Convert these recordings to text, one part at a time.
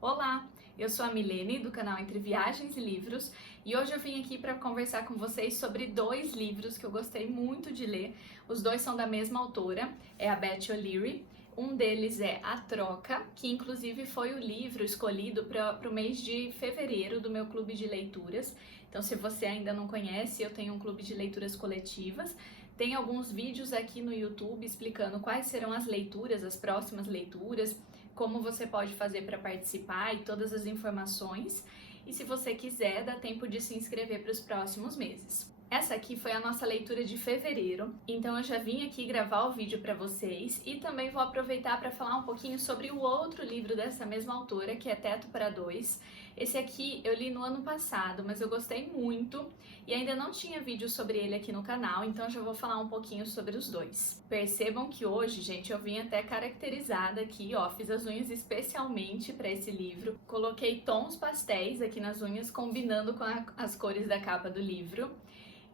Olá, eu sou a Milene do canal Entre Viagens e Livros e hoje eu vim aqui para conversar com vocês sobre dois livros que eu gostei muito de ler. Os dois são da mesma autora, é a Beth O'Leary. Um deles é A Troca, que inclusive foi o livro escolhido para o mês de fevereiro do meu clube de leituras. Então, se você ainda não conhece, eu tenho um clube de leituras coletivas. Tem alguns vídeos aqui no YouTube explicando quais serão as leituras, as próximas leituras, como você pode fazer para participar e todas as informações. E se você quiser, dá tempo de se inscrever para os próximos meses. Essa aqui foi a nossa leitura de fevereiro, então eu já vim aqui gravar o vídeo para vocês e também vou aproveitar para falar um pouquinho sobre o outro livro dessa mesma autora, que é Teto para Dois. Esse aqui eu li no ano passado, mas eu gostei muito e ainda não tinha vídeo sobre ele aqui no canal, então eu já vou falar um pouquinho sobre os dois. Percebam que hoje, gente, eu vim até caracterizada aqui, ó, fiz as unhas especialmente para esse livro, coloquei tons pastéis aqui nas unhas, combinando com as cores da capa do livro.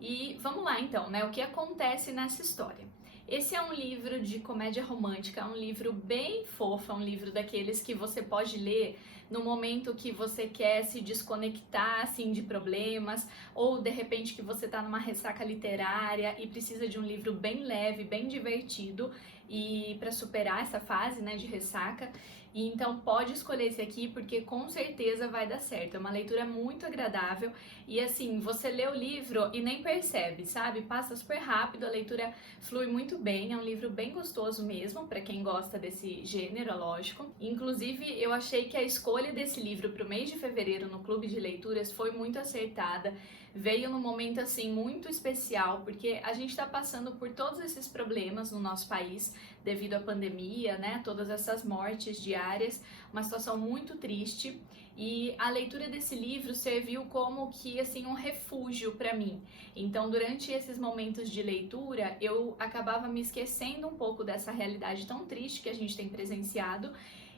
E vamos lá então, né? O que acontece nessa história? Esse é um livro de comédia romântica, é um livro bem fofo, é um livro daqueles que você pode ler no momento que você quer se desconectar assim de problemas, ou de repente que você tá numa ressaca literária e precisa de um livro bem leve, bem divertido e para superar essa fase, né, de ressaca. E então pode escolher esse aqui porque com certeza vai dar certo. É uma leitura muito agradável e assim, você lê o livro e nem percebe, sabe? Passa super rápido, a leitura flui muito bem, é um livro bem gostoso mesmo, para quem gosta desse gênero, é lógico. Inclusive, eu achei que a escolha desse livro para o mês de fevereiro no Clube de Leituras foi muito acertada. Veio num momento assim muito especial, porque a gente está passando por todos esses problemas no nosso país devido à pandemia, né? Todas essas mortes diárias, uma situação muito triste. E a leitura desse livro serviu como que assim um refúgio para mim. Então, durante esses momentos de leitura, eu acabava me esquecendo um pouco dessa realidade tão triste que a gente tem presenciado.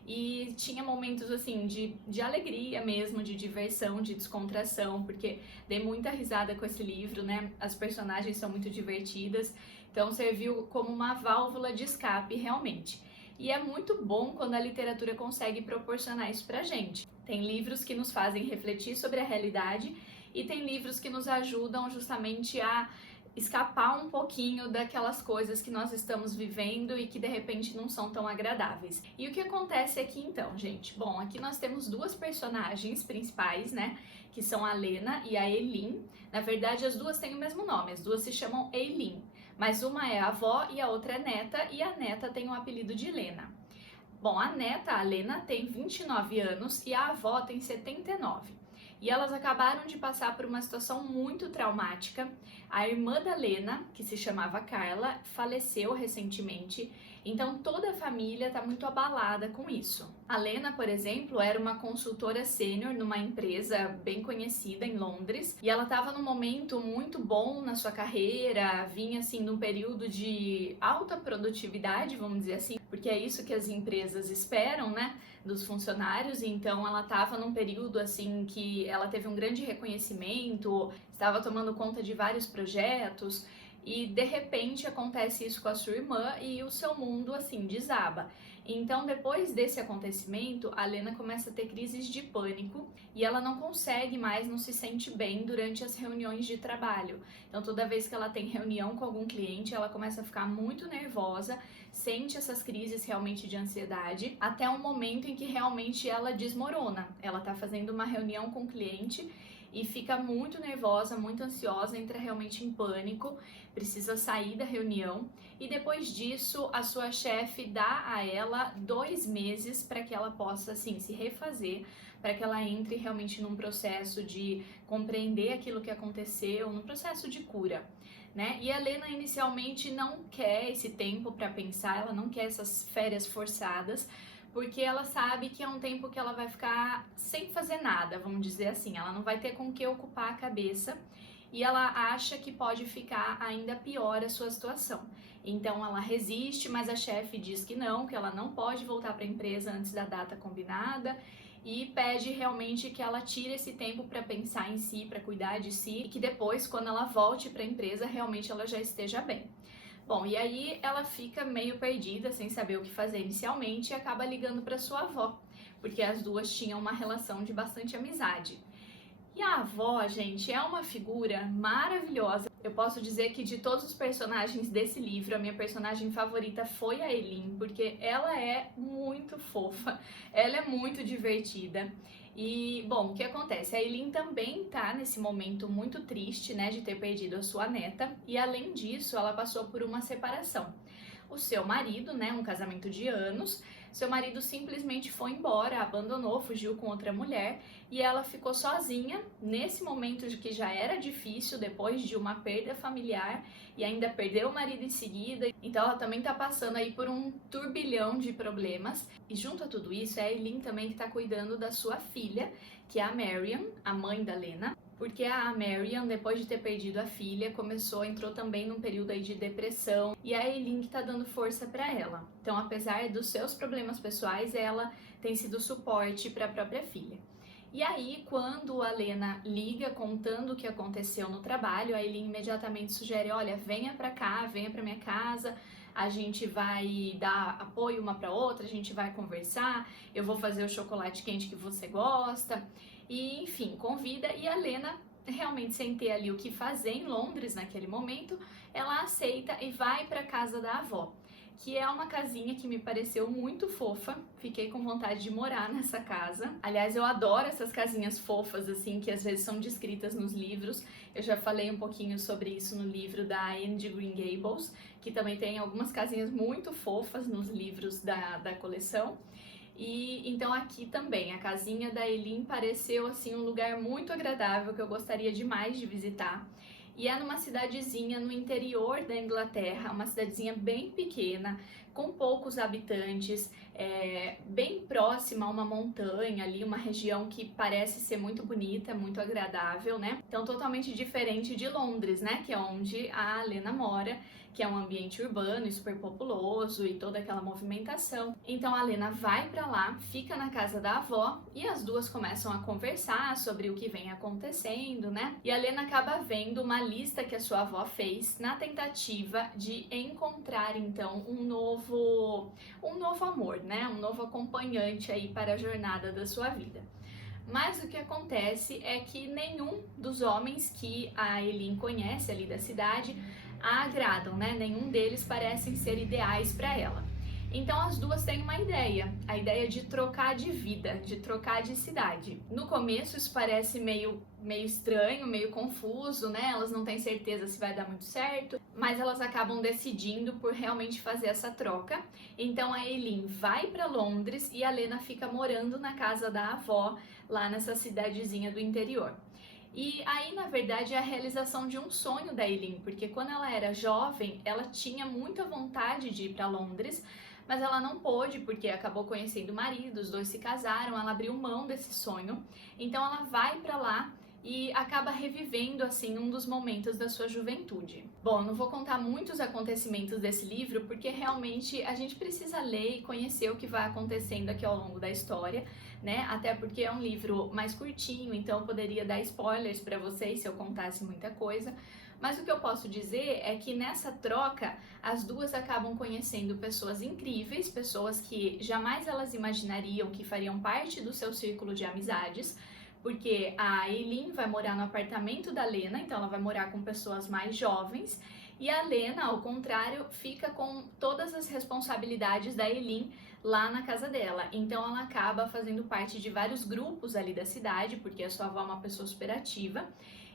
E tinha momentos assim de alegria mesmo, de diversão, de descontração, porque dei muita risada com esse livro, né? As personagens são muito divertidas, então serviu como uma válvula de escape realmente. E é muito bom quando a literatura consegue proporcionar isso pra gente. Tem livros que nos fazem refletir sobre a realidade e tem livros que nos ajudam justamente a escapar um pouquinho daquelas coisas que nós estamos vivendo e que de repente não são tão agradáveis. E o que acontece aqui então, gente? Bom, aqui nós temos duas personagens principais, né? Que são a Lena e a Eileen. Na verdade, as duas têm o mesmo nome, as duas se chamam Eileen, mas uma é a avó e a outra é neta, e a neta tem o apelido de Lena. Bom, a neta, a Lena, tem 29 anos e a avó tem 79. E elas acabaram de passar por uma situação muito traumática. A irmã da Lena, que se chamava Carla, faleceu recentemente, então toda a família está muito abalada com isso. A Lena, por exemplo, era uma consultora sênior numa empresa bem conhecida em Londres e ela estava num momento muito bom na sua carreira, vinha assim num período de alta produtividade, vamos dizer assim, porque é isso que as empresas esperam, né, dos funcionários. Então ela estava num período assim que ela teve um grande reconhecimento, estava tomando conta de vários projetos e de repente acontece isso com a sua irmã e o seu mundo assim desaba. Então, depois desse acontecimento, a Lena começa a ter crises de pânico e ela não consegue mais, não se sente bem durante as reuniões de trabalho. Então, toda vez que ela tem reunião com algum cliente, ela começa a ficar muito nervosa, sente essas crises realmente de ansiedade, até um momento em que realmente ela desmorona. Ela tá fazendo uma reunião com o cliente e fica muito nervosa, muito ansiosa, entra realmente em pânico, precisa sair da reunião e depois disso a sua chefe dá a ela 2 meses para que ela possa assim se refazer, para que ela entre realmente num processo de compreender aquilo que aconteceu, num processo de cura, né? E a Lena inicialmente não quer esse tempo para pensar, ela não quer essas férias forçadas, porque ela sabe que é um tempo que ela vai ficar sem fazer nada, vamos dizer assim, ela não vai ter com o que ocupar a cabeça e ela acha que pode ficar ainda pior a sua situação. Então ela resiste, mas a chefe diz que ela não pode voltar para a empresa antes da data combinada e pede realmente que ela tire esse tempo para pensar em si, para cuidar de si e que depois, quando ela volte para a empresa, realmente ela já esteja bem. Bom, e aí ela fica meio perdida, sem saber o que fazer inicialmente e acaba ligando para sua avó, porque as duas tinham uma relação de bastante amizade. E a avó, gente, é uma figura maravilhosa. Eu posso dizer que de todos os personagens desse livro, a minha personagem favorita foi a Eileen, porque ela é muito fofa, ela é muito divertida. E, bom, o que acontece? A Eileen também tá nesse momento muito triste, né, de ter perdido a sua neta, e além disso, ela passou por uma separação. O seu marido, né, um casamento de anos, seu marido simplesmente foi embora, abandonou, fugiu com outra mulher e ela ficou sozinha nesse momento de que já era difícil depois de uma perda familiar e ainda perdeu o marido em seguida. Então ela também tá passando aí por um turbilhão de problemas. E junto a tudo isso, é a Eileen também que tá cuidando da sua filha, que é a Marian, a mãe da Lena. Porque a Marian, depois de ter perdido a filha, entrou também num período aí de depressão, e a Eileen que tá dando força para ela. Então, apesar dos seus problemas pessoais, ela tem sido suporte para a própria filha. E aí, quando a Lena liga contando o que aconteceu no trabalho, a Eileen imediatamente sugere: olha, venha para cá, venha para minha casa, a gente vai dar apoio uma para outra, a gente vai conversar, eu vou fazer o chocolate quente que você gosta. E, enfim, convida, e a Lena, realmente sem ter ali o que fazer em Londres naquele momento, ela aceita e vai para casa da avó, que é uma casinha que me pareceu muito fofa. Fiquei com vontade de morar nessa casa. Aliás, eu adoro essas casinhas fofas, assim, que às vezes são descritas nos livros. Eu já falei um pouquinho sobre isso no livro da Anne de Green Gables, que também tem algumas casinhas muito fofas nos livros da coleção. E então aqui também, a casinha da Eileen pareceu assim um lugar muito agradável que eu gostaria demais de visitar. E é numa cidadezinha no interior da Inglaterra, uma cidadezinha bem pequena, com poucos habitantes, bem próxima a uma montanha ali, uma região que parece ser muito bonita, muito agradável, né? Então totalmente diferente de Londres, né? Que é onde a Lena mora, que é um ambiente urbano e super populoso e toda aquela movimentação. Então a Lena vai pra lá, fica na casa da avó e as duas começam a conversar sobre o que vem acontecendo, né? E a Lena acaba vendo uma lista que a sua avó fez na tentativa de encontrar então um novo amor, né? Um novo acompanhante aí para a jornada da sua vida. Mas o que acontece é que nenhum dos homens que a Eileen conhece ali da cidade a agradam, né? Nenhum deles parecem ser ideais para ela. Então as duas têm uma ideia, a ideia de trocar de vida, de trocar de cidade. No começo isso parece meio estranho, meio confuso, né? Elas não têm certeza se vai dar muito certo, mas elas acabam decidindo por realmente fazer essa troca. Então a Eileen vai para Londres e a Lena fica morando na casa da avó, lá nessa cidadezinha do interior. E aí, na verdade, é a realização de um sonho da Eileen, porque quando ela era jovem, ela tinha muita vontade de ir para Londres, mas ela não pôde porque acabou conhecendo o marido, os dois se casaram, ela abriu mão desse sonho. Então ela vai para lá e acaba revivendo assim um dos momentos da sua juventude. Bom, não vou contar muitos acontecimentos desse livro porque realmente a gente precisa ler e conhecer o que vai acontecendo aqui ao longo da história, né? Até porque é um livro mais curtinho, então eu poderia dar spoilers para vocês se eu contasse muita coisa. Mas o que eu posso dizer é que nessa troca, as duas acabam conhecendo pessoas incríveis, pessoas que jamais elas imaginariam que fariam parte do seu círculo de amizades, porque a Eileen vai morar no apartamento da Lena, então ela vai morar com pessoas mais jovens, e a Lena, ao contrário, fica com todas as responsabilidades da Eileen lá na casa dela. Então ela acaba fazendo parte de vários grupos ali da cidade, porque a sua avó é uma pessoa super ativa,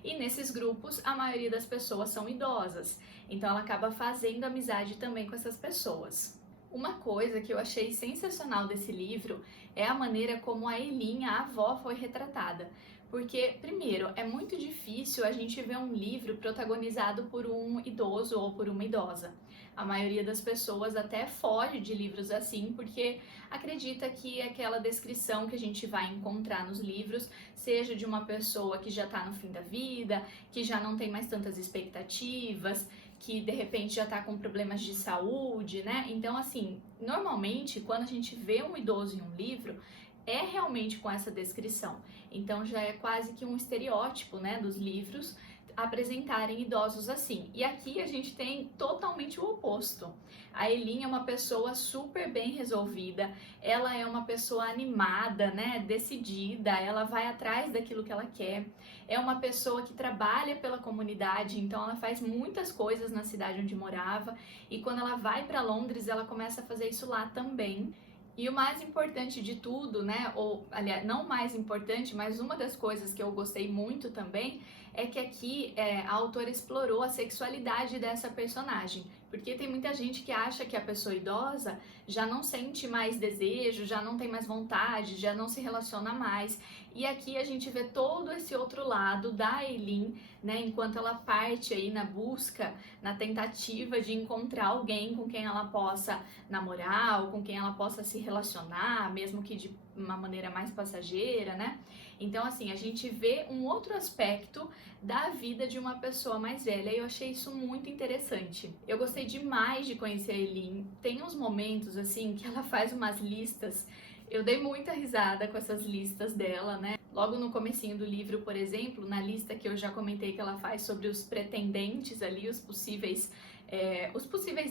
e nesses grupos a maioria das pessoas são idosas, então ela acaba fazendo amizade também com essas pessoas. Uma coisa que eu achei sensacional desse livro é a maneira como a Eileen, a avó, foi retratada. Porque, primeiro, é muito difícil a gente ver um livro protagonizado por um idoso ou por uma idosa. A maioria das pessoas até foge de livros assim porque acredita que aquela descrição que a gente vai encontrar nos livros seja de uma pessoa que já está no fim da vida, que já não tem mais tantas expectativas, que de repente já tá com problemas de saúde, né? Então, assim, normalmente quando a gente vê um idoso em um livro, é realmente com essa descrição. Então já é quase que um estereótipo, né, dos livros, apresentarem idosos assim. E aqui a gente tem totalmente o oposto. A Eileen é uma pessoa super bem resolvida, ela é uma pessoa animada, né, decidida, ela vai atrás daquilo que ela quer. É uma pessoa que trabalha pela comunidade, então ela faz muitas coisas na cidade onde morava, e quando ela vai para Londres, ela começa a fazer isso lá também. E o mais importante de tudo, né, ou aliás, não mais importante, mas uma das coisas que eu gostei muito também é que aqui a autora explorou a sexualidade dessa personagem, porque tem muita gente que acha que a pessoa idosa já não sente mais desejo, já não tem mais vontade, já não se relaciona mais. E aqui a gente vê todo esse outro lado da Eileen, né, enquanto ela parte aí na busca, na tentativa de encontrar alguém com quem ela possa namorar ou com quem ela possa se relacionar, mesmo que de uma maneira mais passageira, né? Então, assim, a gente vê um outro aspecto da vida de uma pessoa mais velha e eu achei isso muito interessante. Eu gostei demais de conhecer a Eileen. Tem uns momentos, assim, que ela faz umas listas. Eu dei muita risada com essas listas dela, né? Logo no comecinho do livro, por exemplo, na lista que eu já comentei que ela faz sobre os pretendentes ali, os possíveis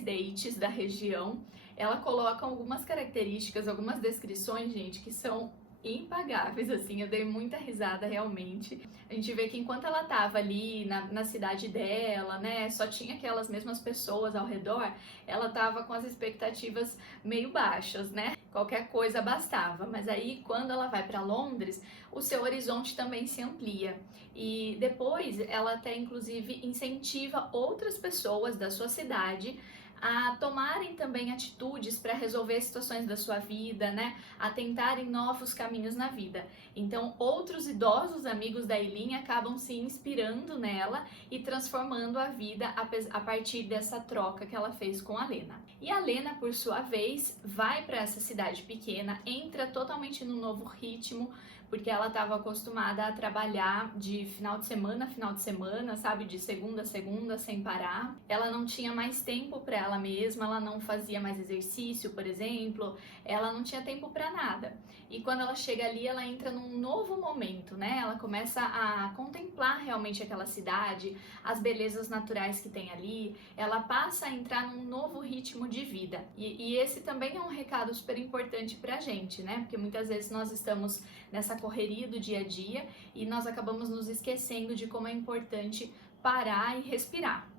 dates da região, ela coloca algumas características, algumas descrições, gente, que são impagáveis, assim, eu dei muita risada realmente. A gente vê que enquanto ela tava ali na cidade dela, né, só tinha aquelas mesmas pessoas ao redor, ela tava com as expectativas meio baixas, né? Qualquer coisa bastava, mas aí quando ela vai para Londres, o seu horizonte também se amplia. E depois ela até inclusive incentiva outras pessoas da sua cidade a tomarem também atitudes para resolver situações da sua vida, né? A tentarem novos caminhos na vida. Então, outros idosos amigos da Eileen acabam se inspirando nela e transformando a vida a partir dessa troca que ela fez com a Lena. E a Lena, por sua vez, vai para essa cidade pequena, entra totalmente no novo ritmo, porque ela estava acostumada a trabalhar de final de semana, sabe, de segunda a segunda, sem parar. Ela não tinha mais tempo para ela mesma, ela não fazia mais exercício, por exemplo, ela não tinha tempo para nada. E quando ela chega ali, ela entra num novo momento, né? Ela começa a contemplar realmente aquela cidade, as belezas naturais que tem ali, ela passa a entrar num novo ritmo de vida. E esse também é um recado super importante pra gente, né? Porque muitas vezes nós estamos nessa correria do dia a dia e nós acabamos nos esquecendo de como é importante parar e respirar.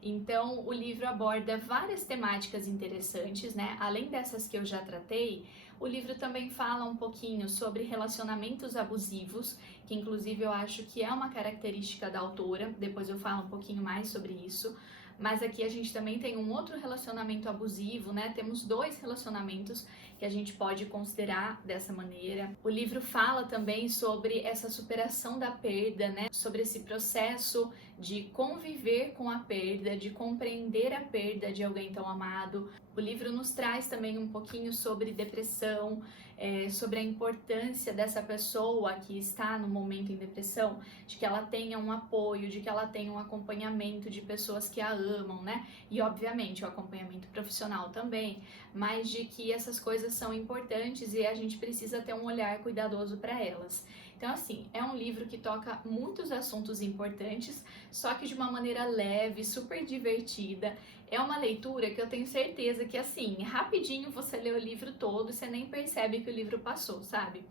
Então, o livro aborda várias temáticas interessantes, né? Além dessas que eu já tratei, o livro também fala um pouquinho sobre relacionamentos abusivos, que inclusive eu acho que é uma característica da autora, depois eu falo um pouquinho mais sobre isso. Mas aqui a gente também tem um outro relacionamento abusivo, né? Temos dois relacionamentos que a gente pode considerar dessa maneira. O livro fala também sobre essa superação da perda, né? Sobre esse processo de conviver com a perda, de compreender a perda de alguém tão amado. O livro nos traz também um pouquinho sobre depressão, sobre a importância dessa pessoa que está no momento em depressão, de que ela tenha um apoio, de que ela tenha um acompanhamento de pessoas que a amam, né? E obviamente o acompanhamento profissional também, mas de que essas coisas são importantes e a gente precisa ter um olhar cuidadoso para elas. Então, assim, é um livro que toca muitos assuntos importantes, só que de uma maneira leve, super divertida. É uma leitura que eu tenho certeza que, assim, rapidinho você lê o livro todo e você nem percebe que o livro passou, sabe?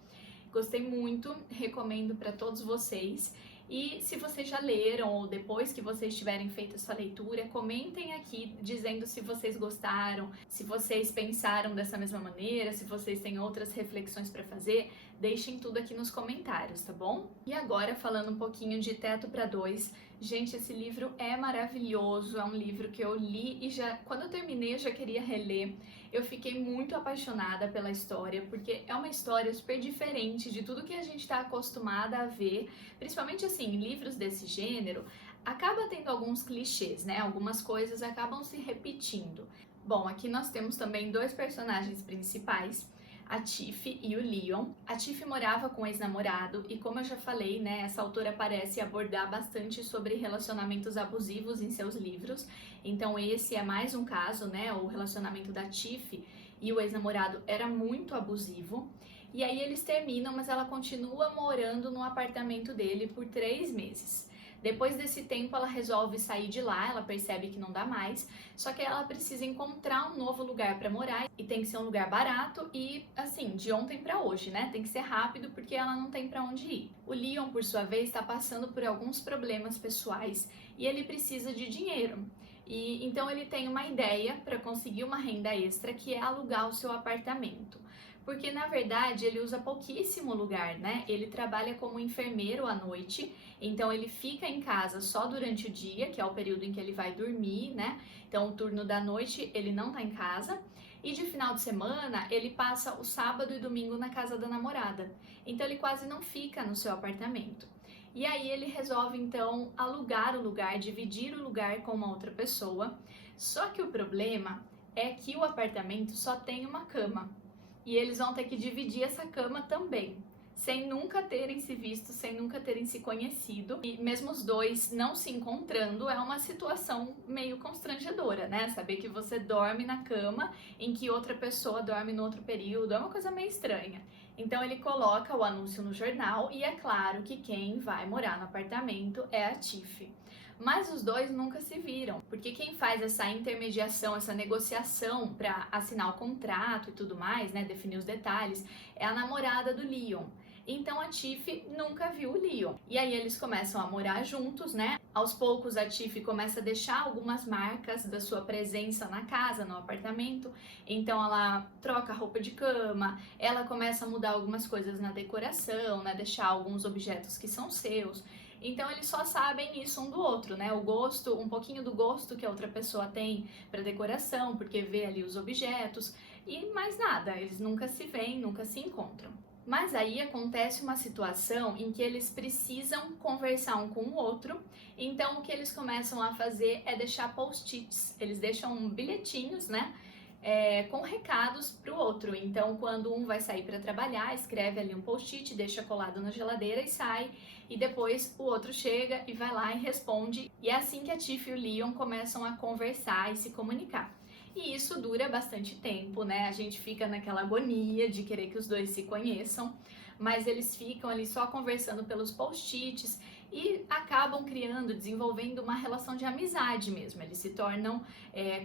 Gostei muito, recomendo para todos vocês. E se vocês já leram ou depois que vocês tiverem feito essa leitura, comentem aqui dizendo se vocês gostaram, se vocês pensaram dessa mesma maneira, se vocês têm outras reflexões para fazer, deixem tudo aqui nos comentários, tá bom? E agora falando um pouquinho de Teto para Dois, gente, esse livro é maravilhoso, é um livro que eu li e quando eu terminei eu já queria reler. Eu fiquei muito apaixonada pela história, porque é uma história super diferente de tudo que a gente está acostumada a ver, principalmente assim, livros desse gênero, acaba tendo alguns clichês, né? Algumas coisas acabam se repetindo. Bom, aqui nós temos também dois personagens principais, a Tiff e o Leon. A Tiff morava com o ex-namorado e, como eu já falei, né, essa autora parece abordar bastante sobre relacionamentos abusivos em seus livros. Então esse é mais um caso, né, o relacionamento da Tiff e o ex-namorado era muito abusivo. E aí eles terminam, mas ela continua morando no apartamento dele por 3 meses. Depois desse tempo ela resolve sair de lá, ela percebe que não dá mais, só que ela precisa encontrar um novo lugar para morar e tem que ser um lugar barato e assim, de ontem para hoje, né? Tem que ser rápido porque ela não tem para onde ir. O Leon, por sua vez, está passando por alguns problemas pessoais e ele precisa de dinheiro. E então ele tem uma ideia para conseguir uma renda extra, que é alugar o seu apartamento. Porque na verdade ele usa pouquíssimo lugar, né? Ele trabalha como enfermeiro à noite, então ele fica em casa só durante o dia, que é o período em que ele vai dormir, né? Então o turno da noite ele não tá em casa. E de final de semana ele passa o sábado e domingo na casa da namorada. Então ele quase não fica no seu apartamento. E aí ele resolve então alugar o lugar, dividir o lugar com uma outra pessoa. Só que o problema é que o apartamento só tem uma cama. E eles vão ter que dividir essa cama também, sem nunca terem se visto, sem nunca terem se conhecido. E mesmo os dois não se encontrando, é uma situação meio constrangedora, né? Saber que você dorme na cama em que outra pessoa dorme no outro período, é uma coisa meio estranha. Então ele coloca o anúncio no jornal e é claro que quem vai morar no apartamento é a Tiff. Mas os dois nunca se viram, porque quem faz essa intermediação, essa negociação para assinar o contrato e tudo mais, né, definir os detalhes, é a namorada do Leon. Então a Tiff nunca viu o Leon. E aí eles começam a morar juntos, né? Aos poucos a Tiff começa a deixar algumas marcas da sua presença na casa, no apartamento. Então ela troca a roupa de cama, ela começa a mudar algumas coisas na decoração, né? Deixar alguns objetos que são seus. Então eles só sabem isso um do outro, né? O gosto, um pouquinho do gosto que a outra pessoa tem para decoração, porque vê ali os objetos e mais nada. Eles nunca se veem, nunca se encontram. Mas aí acontece uma situação em que eles precisam conversar um com o outro, então o que eles começam a fazer é deixar post-its, eles deixam bilhetinhos, né, com recados para o outro. Então quando um vai sair para trabalhar, escreve ali um post-it, deixa colado na geladeira e sai, e depois o outro chega e vai lá e responde, e é assim que a Tiff e o Leon começam a conversar e se comunicar. E isso dura bastante tempo, né? A gente fica naquela agonia de querer que os dois se conheçam, mas eles ficam ali só conversando pelos post-its e acabam criando, desenvolvendo uma relação de amizade mesmo. Eles se tornam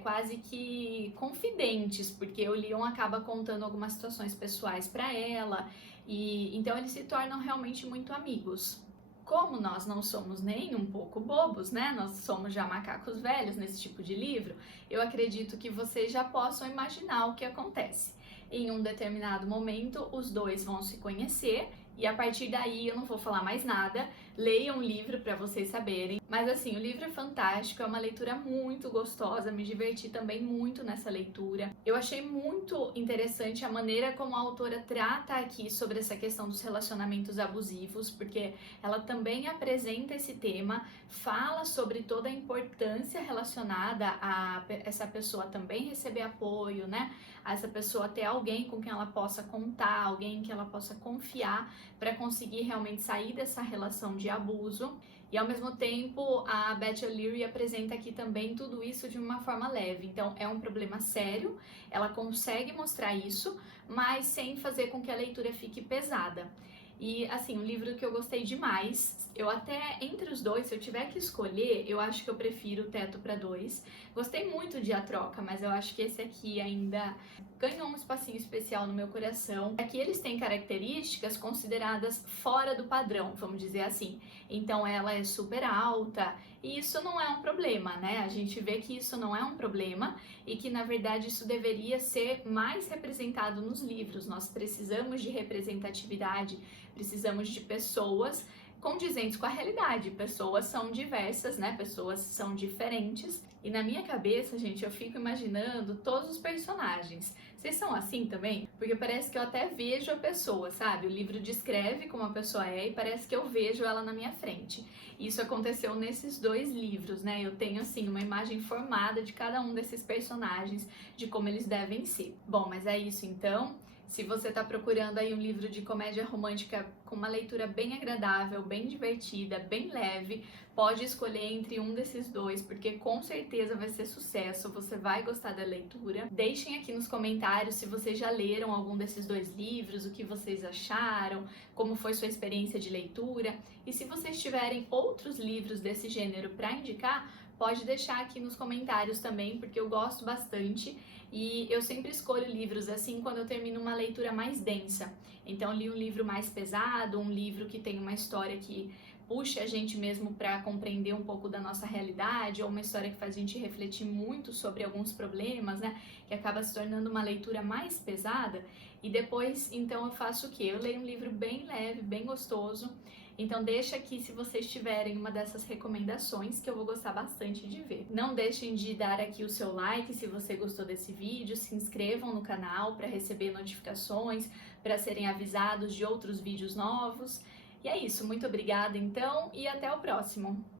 quase que confidentes, porque o Leon acaba contando algumas situações pessoais para ela, e então eles se tornam realmente muito amigos. Como nós não somos nem um pouco bobos, né? Nós somos já macacos velhos nesse tipo de livro, eu acredito que vocês já possam imaginar o que acontece. Em um determinado momento, os dois vão se conhecer e a partir daí eu não vou falar mais nada. Leiam o livro para vocês saberem. Mas assim, o livro é fantástico, é uma leitura muito gostosa, me diverti também muito nessa leitura. Eu achei muito interessante a maneira como a autora trata aqui sobre essa questão dos relacionamentos abusivos, porque ela também apresenta esse tema, fala sobre toda a importância relacionada a essa pessoa também receber apoio, né? A essa pessoa ter alguém com quem ela possa contar, alguém que ela possa confiar para conseguir realmente sair dessa relação de abuso. E ao mesmo tempo a Beth O'Leary apresenta aqui também tudo isso de uma forma leve. Então é um problema sério, ela consegue mostrar isso, mas sem fazer com que a leitura fique pesada. E assim, um livro que eu gostei demais, eu até, entre os dois, se eu tiver que escolher, eu acho que eu prefiro o Teto para Dois. Gostei muito de A Troca, mas eu acho que esse aqui ainda ganhou um espacinho especial no meu coração. Aqui eles têm características consideradas fora do padrão, vamos dizer assim. Então ela é super alta, e isso não é um problema, né? A gente vê que isso não é um problema e que, na verdade, isso deveria ser mais representado nos livros. Nós precisamos de representatividade, precisamos de pessoas condizentes com a realidade. Pessoas são diversas, né? Pessoas são diferentes. E na minha cabeça, gente, eu fico imaginando todos os personagens. Vocês são assim também? Porque parece que eu até vejo a pessoa, sabe? O livro descreve como a pessoa é e parece que eu vejo ela na minha frente. Isso aconteceu nesses dois livros, né? Eu tenho, assim, uma imagem formada de cada um desses personagens, de como eles devem ser. Bom, mas é isso então. Se você está procurando aí um livro de comédia romântica com uma leitura bem agradável, bem divertida, bem leve, pode escolher entre um desses dois, porque com certeza vai ser sucesso, você vai gostar da leitura. Deixem aqui nos comentários se vocês já leram algum desses dois livros, o que vocês acharam, como foi sua experiência de leitura. E se vocês tiverem outros livros desse gênero para indicar, pode deixar aqui nos comentários também, porque eu gosto bastante. E eu sempre escolho livros assim quando eu termino uma leitura mais densa. Então li um livro mais pesado, um livro que tem uma história que puxa a gente mesmo para compreender um pouco da nossa realidade, ou uma história que faz a gente refletir muito sobre alguns problemas, né? Que acaba se tornando uma leitura mais pesada. E depois, então, eu faço o quê? Eu leio um livro bem leve, bem gostoso. Então deixa aqui se vocês tiverem uma dessas recomendações que eu vou gostar bastante de ver. Não deixem de dar aqui o seu like se você gostou desse vídeo, se inscrevam no canal para receber notificações, para serem avisados de outros vídeos novos. E é isso, muito obrigada então e até o próximo!